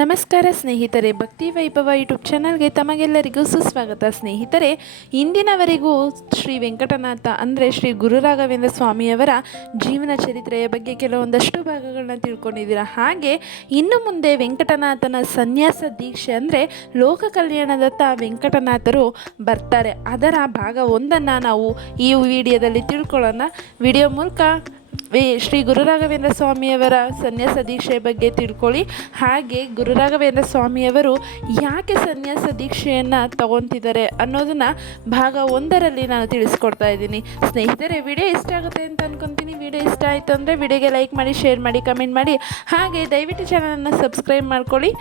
ನಮಸ್ಕಾರ ಸ್ನೇಹಿತರೆ, ಭಕ್ತಿ ವೈಭವ ಯೂಟ್ಯೂಬ್ ಚಾನಲ್ಗೆ ತಮಗೆಲ್ಲರಿಗೂ ಸುಸ್ವಾಗತ. ಸ್ನೇಹಿತರೆ, ಇಂದಿನವರೆಗೂ ಶ್ರೀ ವೆಂಕಟನಾಥ, ಅಂದರೆ ಶ್ರೀ ಗುರುರಾಘವೇಂದ್ರ ಸ್ವಾಮಿಯವರ ಜೀವನ ಚರಿತ್ರೆಯ ಬಗ್ಗೆ ಕೆಲವೊಂದಷ್ಟು ಭಾಗಗಳನ್ನ ತಿಳ್ಕೊಂಡಿದ್ದೀರಾ. ಹಾಗೆ ಇನ್ನು ಮುಂದೆ ವೆಂಕಟನಾಥನ ಸನ್ಯಾಸ ದೀಕ್ಷೆ ಅಂದರೆ ಲೋಕ ಕಲ್ಯಾಣದತ್ತ ವೆಂಕಟನಾಥರು ಬರ್ತಾರೆ. ಅದರ ಭಾಗ ಒಂದನ್ನು ನಾವು ಈ ವಿಡಿಯೋದಲ್ಲಿ ತಿಳ್ಕೊಳ್ಳೋಣ. ವಿಡಿಯೋ ಮೂಲಕ ವಿ- ಶ್ರೀ ಗುರುರಾಘವೇಂದ್ರ ಸ್ವಾಮಿಯವರ ಸನ್ಯಾಸ ದೀಕ್ಷೆಯ ಬಗ್ಗೆ ತಿಳ್ಕೊಳ್ಳಿ. ಹಾಗೆ ಗುರುರಾಘವೇಂದ್ರ ಸ್ವಾಮಿಯವರು ಯಾಕೆ ಸನ್ಯಾಸ ದೀಕ್ಷೆಯನ್ನು ತಗೊತಿದ್ದಾರೆ ಅನ್ನೋದನ್ನು ಭಾಗ ಒಂದರಲ್ಲಿ ನಾನು ತಿಳಿಸ್ಕೊಡ್ತಾ ಇದ್ದೀನಿ. ಸ್ನೇಹಿತರೆ, ವಿಡಿಯೋ ಇಷ್ಟ ಆಗುತ್ತೆ ಅಂತ ಅನ್ಕೊಂತೀನಿ. ವಿಡಿಯೋ ಇಷ್ಟ ಆಯಿತು ಅಂದರೆ ವಿಡಿಯೋಗೆ ಲೈಕ್ ಮಾಡಿ, ಶೇರ್ ಮಾಡಿ, ಕಮೆಂಟ್ ಮಾಡಿ. ಹಾಗೆ ದಯವಿಟ್ಟು ಚಾನಲನ್ನು ಸಬ್ಸ್ಕ್ರೈಬ್ ಮಾಡ್ಕೊಳ್ಳಿ.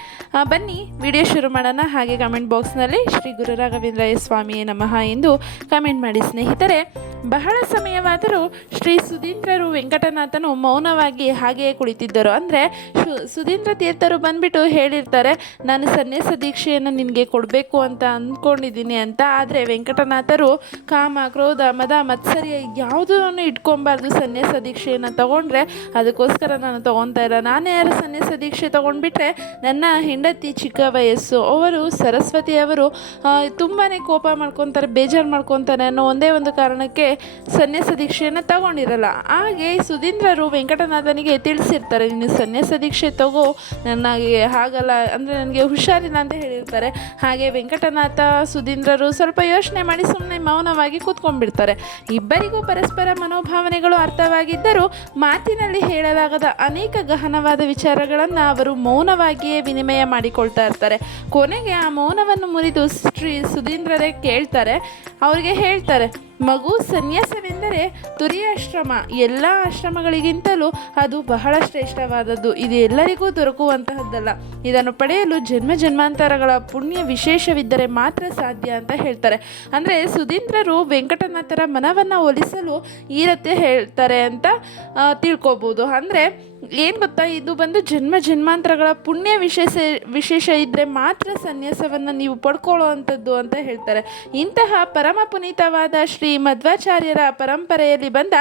ಬನ್ನಿ, ವಿಡಿಯೋ ಶುರು ಮಾಡೋಣ. ಹಾಗೆ ಕಮೆಂಟ್ ಬಾಕ್ಸ್ನಲ್ಲಿ ಶ್ರೀ ಗುರು ರಾಘವೇಂದ್ರ ಸ್ವಾಮಿಯೇ ನಮಃ ಎಂದು ಕಮೆಂಟ್ ಮಾಡಿ. ಸ್ನೇಹಿತರೆ, ಬಹಳ ಸಮಯವಾದರೂ ಶ್ರೀ ಸುಧೀಂದ್ರರು ವೆಂಕಟನಾಥನು ಮೌನವಾಗಿ ಹಾಗೆಯೇ ಕುಳಿತಿದ್ದರು. ಅಂದರೆ ಸುಧೀಂದ್ರ ತೀರ್ಥರು ಬಂದ್ಬಿಟ್ಟು ಹೇಳಿರ್ತಾರೆ, ನಾನು ಸನ್ಯಾಸ ದೀಕ್ಷೆಯನ್ನು ನಿನಗೆ ಕೊಡಬೇಕು ಅಂತ ಅಂದ್ಕೊಂಡಿದ್ದೀನಿ ಅಂತ. ಆದರೆ ವೆಂಕಟನಾಥರು ಕಾಮ, ಕ್ರೋಧ, ಮದ, ಮತ್ಸರ್ಯ ಯಾವುದನ್ನು ಇಟ್ಕೊಬಾರ್ದು ಸನ್ಯಾಸ ದೀಕ್ಷೆಯನ್ನು ತಗೊಂಡ್ರೆ, ಅದಕ್ಕೋಸ್ಕರ ನಾನು ತೊಗೊತಾ ಇಲ್ಲ. ನಾನೇ ಯಾರು ಸನ್ಯಾಸ ದೀಕ್ಷೆ ತೊಗೊಂಡ್ಬಿಟ್ರೆ ನನ್ನ ಹೆಂಡತಿ ಚಿಕ್ಕ ವಯಸ್ಸು. ಅವರು ಸರಸ್ವತಿ ಅವರು ತುಂಬಾ ಕೋಪ ಮಾಡ್ಕೊತಾರೆ, ಬೇಜಾರು ಮಾಡ್ಕೊತಾರೆ ಅನ್ನೋ ಒಂದೇ ಒಂದು ಕಾರಣಕ್ಕೆ ಸನ್ಯಾಸ ದೀಕ್ಷೆಯನ್ನು ತಗೊಂಡಿರಲ್ಲ. ಹಾಗೆ ಸುಧೀಂದ್ರರು ವೆಂಕಟನಾಥನಿಗೆ ತಿಳಿಸಿರ್ತಾರೆ, ನೀನು ಸನ್ಯಾಸ ದೀಕ್ಷೆ ತಗೋ, ನನಗೆ ಹಾಗಲ್ಲ, ಅಂದರೆ ನನಗೆ ಹುಷಾರಿಲ್ಲ ಅಂತ ಹೇಳಿರ್ತಾರೆ. ಹಾಗೆ ವೆಂಕಟನಾಥ ಸುಧೀಂದ್ರರು ಸ್ವಲ್ಪ ಯೋಚನೆ ಮಾಡಿ ಸುಮ್ಮನೆ ಮೌನವಾಗಿ ಕೂತ್ಕೊಂಡ್ಬಿಡ್ತಾರೆ. ಇಬ್ಬರಿಗೂ ಪರಸ್ಪರ ಮನೋಭಾವನೆಗಳು ಅರ್ಥವಾಗಿದ್ದರೂ ಮಾತಿನಲ್ಲಿ ಹೇಳಲಾಗದ ಅನೇಕ ಗಹನವಾದ ವಿಚಾರಗಳನ್ನು ಅವರು ಮೌನವಾಗಿಯೇ ವಿನಿಮಯ ಮಾಡಿಕೊಳ್ತಾ ಇರ್ತಾರೆ. ಕೊನೆಗೆ ಆ ಮೌನವನ್ನು ಮುರಿದು ಶ್ರೀ ಸುಧೀಂದ್ರರೇ ಕೇಳ್ತಾರೆ, ಅವರಿಗೆ ಹೇಳ್ತಾರೆ ಮಗು ಸನ್ಯಾಸವೆಂದರೆ ತುರಿಯಾಶ್ರಮ ಎಲ್ಲ ಆಶ್ರಮಗಳಿಗಿಂತಲೂ ಅದು ಬಹಳ ಶ್ರೇಷ್ಠವಾದದ್ದು. ಇದು ಎಲ್ಲರಿಗೂ ದೊರಕುವಂತಹದ್ದಲ್ಲ. ಇದನ್ನು ಪಡೆಯಲು ಜನ್ಮ ಜನ್ಮಾಂತರಗಳ ಪುಣ್ಯ ವಿಶೇಷವಿದ್ದರೆ ಮಾತ್ರ ಸಾಧ್ಯ ಅಂತ ಹೇಳ್ತಾರೆ. ಅಂದರೆ ಸುಧೀಂದ್ರರು ವೆಂಕಟನಾಥರ ಮನವನ್ನು ಒಲಿಸಲು ಈ ರೀತಿ ಹೇಳ್ತಾರೆ ಅಂತ ತಿಳ್ಕೊಬೋದು. ಅಂದರೆ ಏನು ಗೊತ್ತಾ? ಇದು ಬಂದು ಜನ್ಮ ಜನ್ಮಾಂತರಗಳ ಪುಣ್ಯ ವಿಶೇಷ ವಿಶೇಷ ಇದ್ದರೆ ಮಾತ್ರ ಸನ್ಯಾಸವನ್ನು ನೀವು ಪಡ್ಕೊಳ್ಳೋ ಅಂಥದ್ದು ಅಂತ ಹೇಳ್ತಾರೆ. ಇಂತಹ ಪರಮ ಪುನೀತವಾದ ಶ್ರೀ ಮಧ್ವಾಚಾರ್ಯರ ಪರಂಪರೆಯಲ್ಲಿ ಬಂದ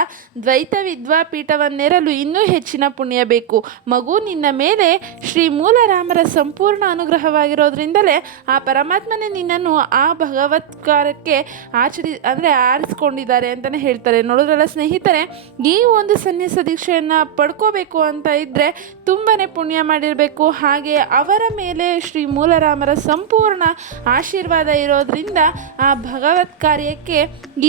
ದ್ವೈತ ವಿದ್ವಾಪೀಠವನ್ನೇರಲು ಇನ್ನೂ ಹೆಚ್ಚಿನ ಪುಣ್ಯ ಬೇಕು. ಮಗು ನಿನ್ನ ಮೇಲೆ ಶ್ರೀ ಮೂಲರಾಮರ ಸಂಪೂರ್ಣ ಅನುಗ್ರಹವಾಗಿರೋದ್ರಿಂದಲೇ ಆ ಪರಮಾತ್ಮನೇ ನಿನ್ನನ್ನು ಆ ಭಗವತ್ಕಾರಕ್ಕೆ ಆಚರಿ, ಅಂದರೆ ಆರಿಸ್ಕೊಂಡಿದ್ದಾರೆ ಅಂತಲೇ ಹೇಳ್ತಾರೆ. ನೋಡೋದ್ರಲ್ಲ ಸ್ನೇಹಿತರೆ ಈ ಒಂದು ಸನ್ಯಾಸ ದೀಕ್ಷೆಯನ್ನು ಪಡ್ಕೋಬೇಕು ಅಂತ ಇದ್ದರೆ ತುಂಬಾ ಪುಣ್ಯ ಮಾಡಿರಬೇಕು. ಹಾಗೆ ಅವರ ಮೇಲೆ ಶ್ರೀ ಮೂಲರಾಮರ ಸಂಪೂರ್ಣ ಆಶೀರ್ವಾದ ಇರೋದ್ರಿಂದ ಆ ಭಗವತ್ ಕಾರ್ಯಕ್ಕೆ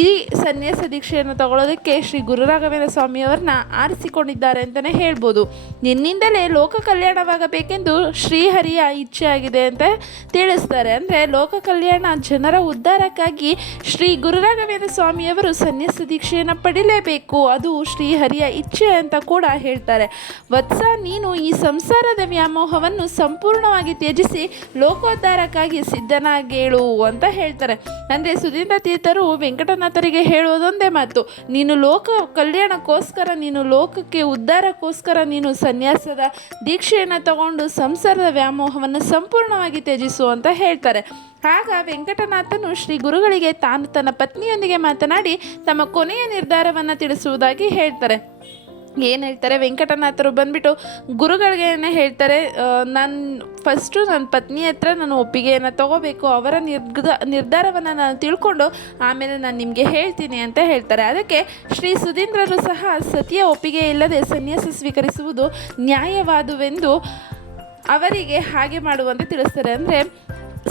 ಈ ಸನ್ಯಾಸ ದೀಕ್ಷೆಯನ್ನು ತಗೊಳ್ಳೋದಕ್ಕೆ ಶ್ರೀ ಗುರುರಾಘವೇಂದ್ರ ಸ್ವಾಮಿಯವ್ರನ್ನ ಆರಿಸಿಕೊಂಡಿದ್ದಾರೆ ಅಂತಲೇ ಹೇಳ್ಬೋದು. ನಿನ್ನಿಂದಲೇ ಲೋಕ ಕಲ್ಯಾಣವಾಗಬೇಕೆಂದು ಶ್ರೀಹರಿಯ ಇಚ್ಛೆ ಆಗಿದೆ ಅಂತ ತಿಳಿಸ್ತಾರೆ. ಅಂದರೆ ಲೋಕ ಕಲ್ಯಾಣ ಜನರ ಉದ್ಧಾರಕ್ಕಾಗಿ ಶ್ರೀ ಗುರುರಾಘವೇಂದ್ರ ಸ್ವಾಮಿಯವರು ಸನ್ಯಾಸ ದೀಕ್ಷೆಯನ್ನು ಪಡಿಲೇಬೇಕು. ಅದು ಶ್ರೀಹರಿಯ ಇಚ್ಛೆ ಅಂತ ಕೂಡ ಹೇಳ್ತಾರೆ. ವತ್ಸ, ನೀನು ಈ ಸಂಸಾರದ ವ್ಯಾಮೋಹವನ್ನು ಸಂಪೂರ್ಣವಾಗಿ ತ್ಯಜಿಸಿ ಲೋಕೋದ್ಧಾರಕ್ಕಾಗಿ ಸಿದ್ಧನಾಗೇಳು ಅಂತ ಹೇಳ್ತಾರೆ. ಅಂದರೆ ಸುಧೀಂದ್ರ ತೀರ್ಥರು ವೆಂಕಟನಾಥರಿಗೆ ಹೇಳೋದೊಂದೇ ಮಾತು. ನೀನು ಲೋಕ ಕಲ್ಯಾಣಕ್ಕೋಸ್ಕರ, ನೀನು ಲೋಕಕ್ಕೆ ಉದ್ಧಾರಕ್ಕೋಸ್ಕರ, ನೀನು ಸನ್ಯಾಸದ ದೀಕ್ಷೆಯನ್ನು ತಗೊಂಡು ಸಂಸಾರದ ವ್ಯಾಮೋಹವನ್ನು ಸಂಪೂರ್ಣವಾಗಿ ತ್ಯಜಿಸು ಅಂತ ಹೇಳ್ತಾರೆ. ಆಗ ವೆಂಕಟನಾಥನು ಶ್ರೀ ಗುರುಗಳಿಗೆ ತಾನು ತನ್ನ ಪತ್ನಿಯೊಂದಿಗೆ ಮಾತನಾಡಿ ತಮ್ಮ ಕೊನೆಯ ನಿರ್ಧಾರವನ್ನು ತಿಳಿಸುವುದಾಗಿ ಹೇಳ್ತಾರೆ. ಏನು ಹೇಳ್ತಾರೆ, ವೆಂಕಟನಾಥರು ಬಂದುಬಿಟ್ಟು ಗುರುಗಳಿಗೇನೆ ಹೇಳ್ತಾರೆ ನಾನು ಫಸ್ಟು ನನ್ನ ಪತ್ನಿ ಹತ್ರ ನಾನು ಒಪ್ಪಿಗೆಯನ್ನು ತಗೋಬೇಕು, ಅವರ ನಿರ್ದ ನಿರ್ಧಾರವನ್ನು ನಾನು ತಿಳ್ಕೊಂಡು ಆಮೇಲೆ ನಾನು ನಿಮಗೆ ಹೇಳ್ತೀನಿ ಅಂತ ಹೇಳ್ತಾರೆ. ಅದಕ್ಕೆ ಶ್ರೀ ಸುಧೀಂದ್ರರು ಸಹ ಸತಿಯ ಒಪ್ಪಿಗೆ ಇಲ್ಲದೆ ಸನ್ಯಾಸ ಸ್ವೀಕರಿಸುವುದು ನ್ಯಾಯವಾದುವೆಂದು ಅವರಿಗೆ ಹಾಗೆ ಮಾಡುವಂತೆ ತಿಳಿಸ್ತಾರೆ. ಅಂದರೆ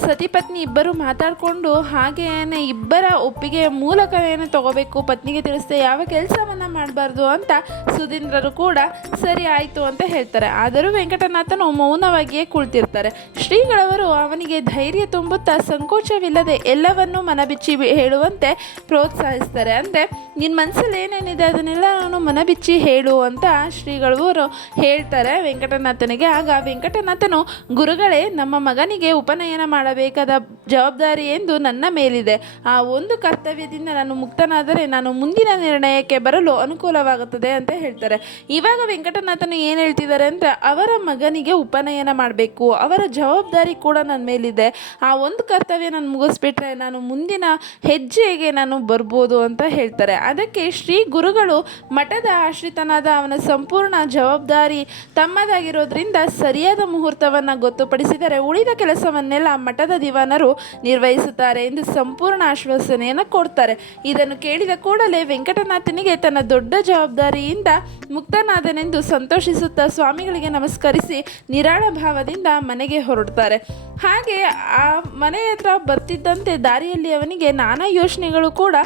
ಸತಿಪತ್ನಿ ಇಬ್ಬರು ಮಾತಾಡಿಕೊಂಡು ಹಾಗೇನೆ ಇಬ್ಬರ ಒಪ್ಪಿಗೆಯ ಮೂಲಕ ಏನು ತಗೋಬೇಕು? ಪತ್ನಿಗೆ ತಿಳಿಸ್ದೆ ಯಾವ ಕೆಲಸವನ್ನು ಮಾಡಬಾರ್ದು ಅಂತ ಸುಧೀಂದ್ರರು ಕೂಡ ಸರಿ ಆಯಿತು ಅಂತ ಹೇಳ್ತಾರೆ. ಆದರೂ ವೆಂಕಟನಾಥನು ಮೌನವಾಗಿಯೇ ಕುಳಿತಿರ್ತಾರೆ. ಶ್ರೀಗಳವರು ಅವನಿಗೆ ಧೈರ್ಯ ತುಂಬುತ್ತಾ ಸಂಕೋಚವಿಲ್ಲದೆ ಎಲ್ಲವನ್ನೂ ಮನಬಿಚ್ಚಿ ಹೇಳುವಂತೆ ಪ್ರೋತ್ಸಾಹಿಸ್ತಾರೆ. ಅಂದರೆ ನಿನ್ನ ಮನಸ್ಸಲ್ಲಿ ಏನೇನಿದೆ ಅದನ್ನೆಲ್ಲ ನಾನು ಮನಬಿಚ್ಚಿ ಹೇಳು ಅಂತ ಶ್ರೀಗಳವರು ಹೇಳ್ತಾರೆ ವೆಂಕಟನಾಥನಿಗೆ. ಆಗ ವೆಂಕಟನಾಥನು, ಗುರುಗಳೇ, ನಮ್ಮ ಮಗನಿಗೆ ಉಪನಯನ ಮಾಡಬೇಕು ಮಾಡಬೇಕಾದ ಜವಾಬ್ದಾರಿ ಎಂದು ನನ್ನ ಮೇಲಿದೆ. ಆ ಒಂದು ಕರ್ತವ್ಯದಿಂದ ನಾನು ಮುಕ್ತನಾದರೆ ನಾನು ಮುಂದಿನ ನಿರ್ಣಯಕ್ಕೆ ಬರಲು ಅನುಕೂಲವಾಗುತ್ತದೆ ಅಂತ ಹೇಳ್ತಾರೆ. ಇವಾಗ ವೆಂಕಟನಾಥನು ಏನು ಹೇಳ್ತಿದ್ದಾರೆ ಅಂದರೆ, ಅವರ ಮಗನಿಗೆ ಉಪನಯನ ಮಾಡಬೇಕು. ಅವರ ಜವಾಬ್ದಾರಿ ಕೂಡ ನನ್ನ ಮೇಲಿದೆ. ಆ ಒಂದು ಕರ್ತವ್ಯ ನಾನು ಮುಗಿಸ್ಬಿಟ್ರೆ ನಾನು ಮುಂದಿನ ಹೆಜ್ಜೆಗೆ ನಾನು ಬರ್ಬೋದು ಅಂತ ಹೇಳ್ತಾರೆ. ಅದಕ್ಕೆ ಶ್ರೀ ಗುರುಗಳು ಮಠದ ಆಶ್ರಿತನಾದ ಅವನ ಸಂಪೂರ್ಣ ಜವಾಬ್ದಾರಿ ತಮ್ಮದಾಗಿರೋದ್ರಿಂದ ಸರಿಯಾದ ಮುಹೂರ್ತವನ್ನು ಗೊತ್ತುಪಡಿಸಿದರೆ ಉಳಿದ ಕೆಲಸವನ್ನೆಲ್ಲ ಮಠದ ದಿವಾನರು ನಿರ್ವಹಿಸುತ್ತಾರೆ ಎಂದು ಸಂಪೂರ್ಣ ಆಶ್ವಾಸನೆಯನ್ನು ಕೊಡ್ತಾರೆ. ಇದನ್ನು ಕೇಳಿದ ಕೂಡಲೇ ವೆಂಕಟನಾಥನಿಗೆ ತನ್ನ ದೊಡ್ಡ ಜವಾಬ್ದಾರಿಯಿಂದ ಮುಕ್ತನಾದನೆಂದು ಸಂತೋಷಿಸುತ್ತಾ ಸ್ವಾಮಿಗಳಿಗೆ ನಮಸ್ಕರಿಸಿ ನಿರಾಳ ಭಾವದಿಂದ ಮನೆಗೆ ಹೊರಡ್ತಾರೆ. ಹಾಗೆ ಆ ಮನೆ ಹತ್ರ ಬರ್ತಿದ್ದಂತೆ ದಾರಿಯಲ್ಲಿ ಅವನಿಗೆ ನಾನಾ ಯೋಚನೆಗಳು ಕೂಡ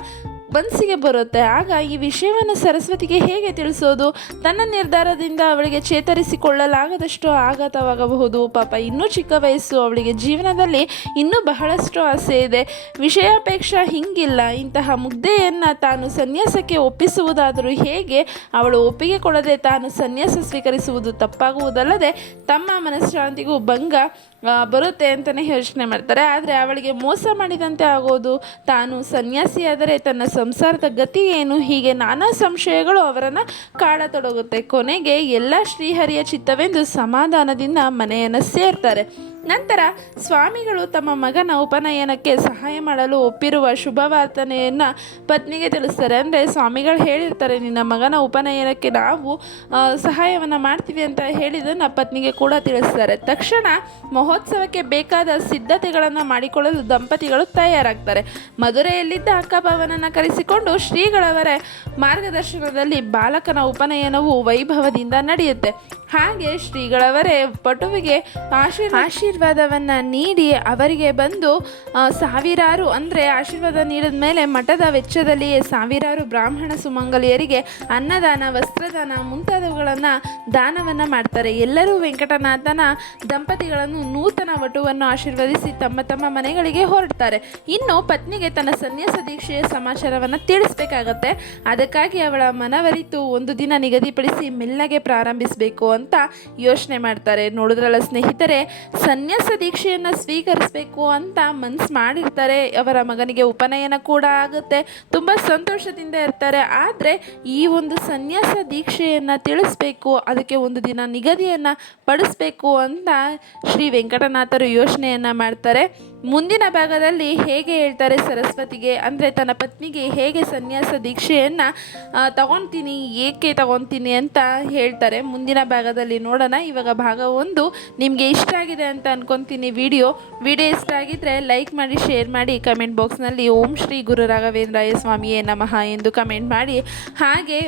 ಮನಸ್ಸಿಗೆ ಬರುತ್ತೆ. ಆಗ ಈ ವಿಷಯವನ್ನು ಸರಸ್ವತಿಗೆ ಹೇಗೆ ತಿಳಿಸೋದು? ತನ್ನ ನಿರ್ಧಾರದಿಂದ ಅವಳಿಗೆ ಚೇತರಿಸಿಕೊಳ್ಳಲಾಗದಷ್ಟು ಆಘಾತವಾಗಬಹುದು. ಪಾಪ ಇನ್ನೂ ಚಿಕ್ಕ ವಯಸ್ಸು, ಅವಳಿಗೆ ಜೀವನದಲ್ಲಿ ಇನ್ನೂ ಬಹಳಷ್ಟು ಆಸೆ ಇದೆ. ವಿಷಯಾಪೇಕ್ಷ ಹಿಂಗಿಲ್ಲ. ಇಂತಹ ಮುದ್ದೆಯನ್ನು ತಾನು ಸನ್ಯಾಸಕ್ಕೆ ಒಪ್ಪಿಸುವುದಾದರೂ ಹೇಗೆ? ಅವಳು ಒಪ್ಪಿಗೆ ಕೊಡದೆ ತಾನು ಸನ್ಯಾಸ ಸ್ವೀಕರಿಸುವುದು ತಪ್ಪಾಗುವುದಲ್ಲದೆ ತಮ್ಮ ಮನಃಶಾಂತಿಗೂ ಭಂಗ ಬರುತ್ತೆ ಅಂತಲೇ ಯೋಚನೆ ಮಾಡ್ತಾರೆ. ಆದರೆ ಅವಳಿಗೆ ಮೋಸ ಮಾಡಿದಂತೆ ಆಗೋದು. ತಾನು ಸನ್ಯಾಸಿಯಾದರೆ ತನ್ನ ಸಂಸಾರದ ಗತಿ ಏನು? ಹೀಗೆ ನಾನಾ ಸಂಶಯಗಳು ಅವರನ್ನು ಕಾಡತೊಡಗುತ್ತೆ. ಕೊನೆಗೆ ಎಲ್ಲ ಶ್ರೀಹರಿಯ ಚಿತ್ತವೆಂದು ಸಮಾಧಾನದಿಂದ ಮನೆಯನ್ನು ಸೇರ್ತಾರೆ. ನಂತರ ಸ್ವಾಮಿಗಳು ತಮ್ಮ ಮಗನ ಉಪನಯನಕ್ಕೆ ಸಹಾಯ ಮಾಡಲು ಒಪ್ಪಿರುವ ಶುಭವಾರ್ತನೆಯನ್ನು ಪತ್ನಿಗೆ ತಿಳಿಸ್ತಾರೆ. ಅಂದರೆ ಸ್ವಾಮಿಗಳು ಹೇಳಿರ್ತಾರೆ, ನಿನ್ನ ಮಗನ ಉಪನಯನಕ್ಕೆ ನಾವು ಸಹಾಯವನ್ನು ಮಾಡ್ತೀವಿ ಅಂತ ಹೇಳಿದ್ದನ್ನು ಪತ್ನಿಗೆ ಕೂಡ ತಿಳಿಸ್ತಾರೆ. ತಕ್ಷಣ ಮಹೋತ್ಸವಕ್ಕೆ ಬೇಕಾದ ಸಿದ್ಧತೆಗಳನ್ನು ಮಾಡಿಕೊಳ್ಳಲು ದಂಪತಿಗಳು ತಯಾರಾಗ್ತಾರೆ. ಮಧುರೆಯಲ್ಲಿದ್ದ ಅಕ್ಕಭವನನ್ನು ಕರೆಸಿಕೊಂಡು ಶ್ರೀಗಳವರ ಮಾರ್ಗದರ್ಶನದಲ್ಲಿ ಬಾಲಕನ ಉಪನಯನವು ವೈಭವದಿಂದ ನಡೆಯುತ್ತೆ. ಹಾಗೆ ಶ್ರೀಗಳವರೇ, ಪಟುವಿಗೆ ಆಶೀರ್ ಆಶೀರ್ವಾದವನ್ನು ನೀಡಿ ಅವರಿಗೆ ಬಂದು ಸಾವಿರಾರು ಅಂದರೆ ಆಶೀರ್ವಾದ ನೀಡಿದ ಮೇಲೆ ಮಠದ ವೆಚ್ಚದಲ್ಲಿಯೇ ಸಾವಿರಾರು ಬ್ರಾಹ್ಮಣ ಸುಮಂಗಲಿಯರಿಗೆ ಅನ್ನದಾನ, ವಸ್ತ್ರದಾನ ಮುಂತಾದವುಗಳನ್ನು ದಾನವನ್ನು ಮಾಡ್ತಾರೆ. ಎಲ್ಲರೂ ವೆಂಕಟನಾಥನ ದಂಪತಿಗಳನ್ನು ನೂತನ ವಟುವನ್ನು ಆಶೀರ್ವದಿಸಿ ತಮ್ಮ ತಮ್ಮ ಮನೆಗಳಿಗೆ ಹೊರಡ್ತಾರೆ. ಇನ್ನು ಪತ್ನಿಗೆ ತನ್ನ ಸನ್ಯಾಸ ದೀಕ್ಷೆಯ ಸಮಾಚಾರವನ್ನು ತಿಳಿಸ್ಬೇಕಾಗತ್ತೆ. ಅದಕ್ಕಾಗಿ ಅವಳ ಮನವರಿತು ಒಂದು ದಿನ ನಿಗದಿಪಡಿಸಿ ಮೆಲ್ಲಗೆ ಪ್ರಾರಂಭಿಸಬೇಕು ಅಂತ ಯೋಚನೆ ಮಾಡ್ತಾರೆ. ನೋಡಿದ್ರಲ್ಲ ಸ್ನೇಹಿತರೆ, ಸನ್ಯಾಸ ದೀಕ್ಷೆಯನ್ನು ಸ್ವೀಕರಿಸಬೇಕು ಅಂತ ಮನ್ಸು ಮಾಡಿರ್ತಾರೆ. ಅವರ ಮಗನಿಗೆ ಉಪನಯನ ಕೂಡ ಆಗುತ್ತೆ. ತುಂಬ ಸಂತೋಷದಿಂದ ಇರ್ತಾರೆ. ಆದರೆ ಈ ಒಂದು ಸನ್ಯಾಸ ದೀಕ್ಷೆಯನ್ನು ತಿಳಿಸ್ಬೇಕು, ಅದಕ್ಕೆ ಒಂದು ದಿನ ನಿಗದಿಯನ್ನು ಪಡಿಸ್ಬೇಕು ಅಂತ ಶ್ರೀ ವೆಂಕಟನಾಥರು ಯೋಚನೆಯನ್ನು ಮಾಡ್ತಾರೆ. ಮುಂದಿನ ಭಾಗದಲ್ಲಿ ಹೇಗೆ ಹೇಳ್ತಾರೆ ಸರಸ್ವತಿಗೆ, ಅಂದರೆ ತನ್ನ ಪತ್ನಿಗೆ ಹೇಗೆ ಸನ್ಯಾಸ ದೀಕ್ಷೆಯನ್ನು ತಗೊತೀನಿ, ಏಕೆ ತಗೊತೀನಿ ಅಂತ ಹೇಳ್ತಾರೆ. ಮುಂದಿನ ಭಾಗದಲ್ಲಿ ನೋಡೋಣ. ಇವಾಗ ಭಾಗ ಒಂದು, ನಿಮಗೆ ಇಷ್ಟ ಆಗಿದೆ ಅಂತ ಅನ್ಕೊತೀನಿ ವಿಡಿಯೋ. ವಿಡಿಯೋ ಇಷ್ಟ ಆಗಿದ್ದರೆ ಲೈಕ್ ಮಾಡಿ, ಶೇರ್ ಮಾಡಿ. ಕಮೆಂಟ್ ಬಾಕ್ಸ್ನಲ್ಲಿ ಓಂ ಶ್ರೀ ಗುರು ರಾಘವೇಂದ್ರಾಯ ಸ್ವಾಮಿಯೇ ನಮಃ ಎಂದು ಕಮೆಂಟ್ ಮಾಡಿ. ಹಾಗೆ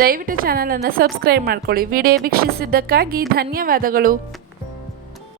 ದಯವಿಟ್ಟು ಚಾನಲನ್ನು ಸಬ್ಸ್ಕ್ರೈಬ್ ಮಾಡ್ಕೊಳ್ಳಿ. ವಿಡಿಯೋ ವೀಕ್ಷಿಸಿದ್ದಕ್ಕಾಗಿ ಧನ್ಯವಾದಗಳು.